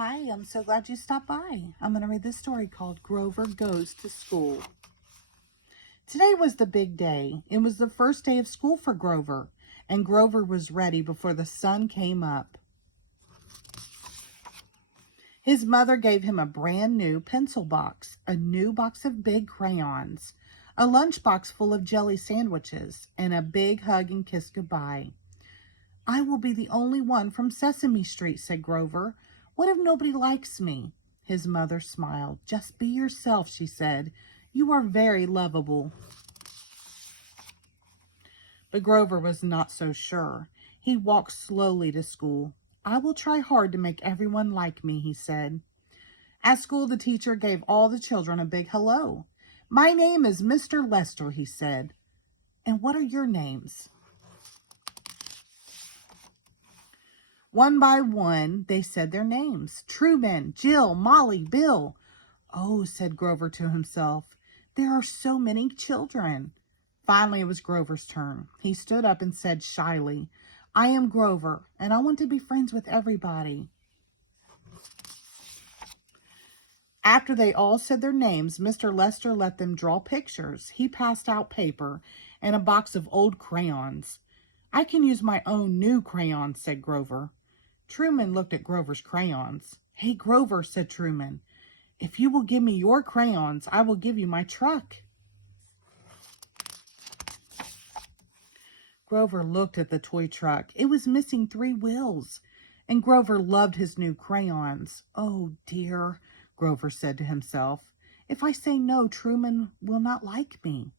Hi, I'm so glad you stopped by. I'm going to read this story called Grover Goes to School. Today was the big day. It was the first day of school for Grover, and Grover was ready before the sun came up. His mother gave him a brand new pencil box, a new box of big crayons, a lunchbox full of jelly sandwiches, and a big hug and kiss goodbye. "I will be the only one from Sesame Street," said Grover. "What if nobody likes me?" His mother smiled. "Just be yourself," she said. "You are very lovable." But Grover was not so sure. He walked slowly to school. "I will try hard to make everyone like me," he said. At school, the teacher gave all the children a big hello. "My name is Mr. Lester," he said. "And what are your names?" One by one, they said their names. "Truman, Jill, Molly, Bill." "Oh," said Grover to himself, "there are so many children." Finally, it was Grover's turn. He stood up and said shyly, "I am Grover, and I want to be friends with everybody." After they all said their names, Mr. Lester let them draw pictures. He passed out paper and a box of old crayons. "I can use my own new crayons," said Grover. Truman looked at Grover's crayons. "Hey, Grover," said Truman, "if you will give me your crayons, I will give you my truck." Grover looked at the toy truck. It was missing 3 wheels, and Grover loved his new crayons. "Oh, dear," Grover said to himself. "If I say no, Truman will not like me."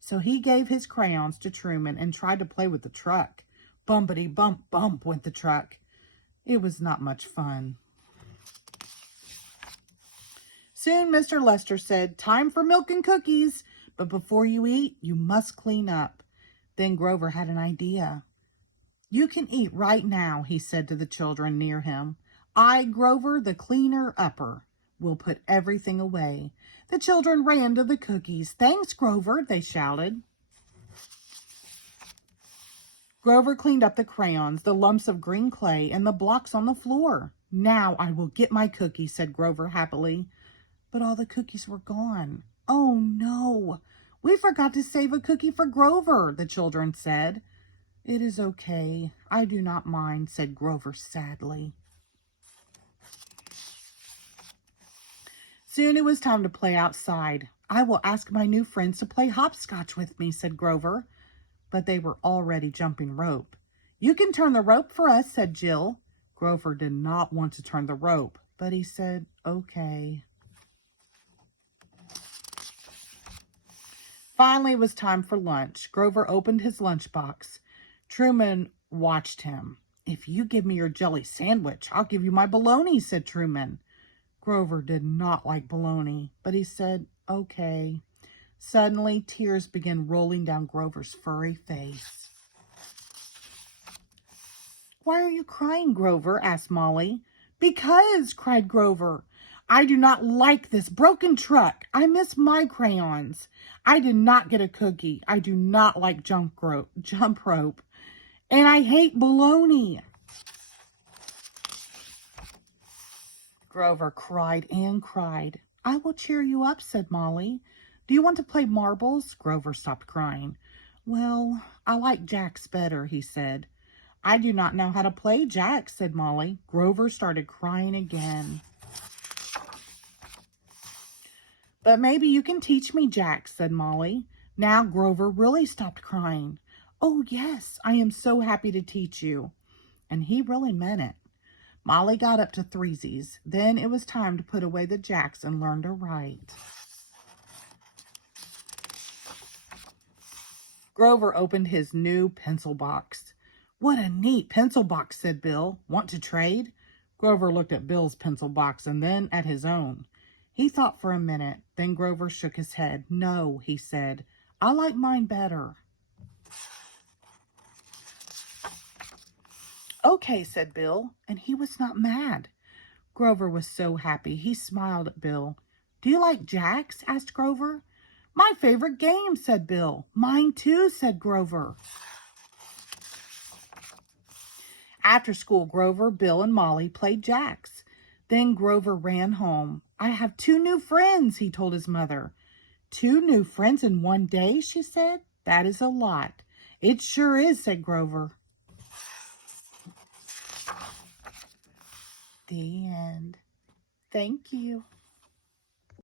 So he gave his crayons to Truman and tried to play with the truck. Bumpity bump bump went the truck. It was not much fun. Soon Mr. Lester said, "Time for milk and cookies, but before you eat, you must clean up." Then Grover had an idea. "You can eat right now," he said to the children near him. "I, Grover, the cleaner upper, will put everything away." The children ran to the cookies. "Thanks, Grover," they shouted. Grover cleaned up the crayons, the lumps of green clay, and the blocks on the floor. "Now I will get my cookies," said Grover happily. But all the cookies were gone. "Oh, no, we forgot to save a cookie for Grover," the children said. "It is okay. I do not mind," said Grover sadly. Soon it was time to play outside. "I will ask my new friends to play hopscotch with me," said Grover. But they were already jumping rope. "You can turn the rope for us," said Jill. Grover did not want to turn the rope, but he said, "Okay." Finally, it was time for lunch. Grover opened his lunchbox. Truman watched him. "If you give me your jelly sandwich, I'll give you my bologna," said Truman. Grover did not like bologna, but he said, "Okay." Suddenly, tears began rolling down Grover's furry face. "Why are you crying, Grover?" asked Molly. "Because," cried Grover, "I do not like this broken truck. I miss my crayons. I did not get a cookie. I do not like jump rope. And I hate bologna." Grover cried and cried. "I will cheer you up," said Molly. "Do you want to play marbles?" Grover stopped crying. "Well, I like jacks better," he said. "I do not know how to play jacks," said Molly. Grover started crying again. "But maybe you can teach me jacks," said Molly. Now Grover really stopped crying. "Oh, yes, I am so happy to teach you." And he really meant it. Molly got up to threesies. Then it was time to put away the jacks and learn to write. Grover opened his new pencil box. "What a neat pencil box," said Bill. "Want to trade?" Grover looked at Bill's pencil box and then at his own. He thought for a minute. Then Grover shook his head. "No," he said. "I like mine better." "Okay," said Bill, and he was not mad. Grover was so happy. He smiled at Bill. "Do you like jacks?" asked Grover. "My favorite game," said Bill. "Mine too," said Grover. After school, Grover, Bill, and Molly played jacks. Then Grover ran home. I have 2 new friends, he told his mother. 2 new friends in one day, she said. That is a lot. It sure is, said Grover. The end. Thank you.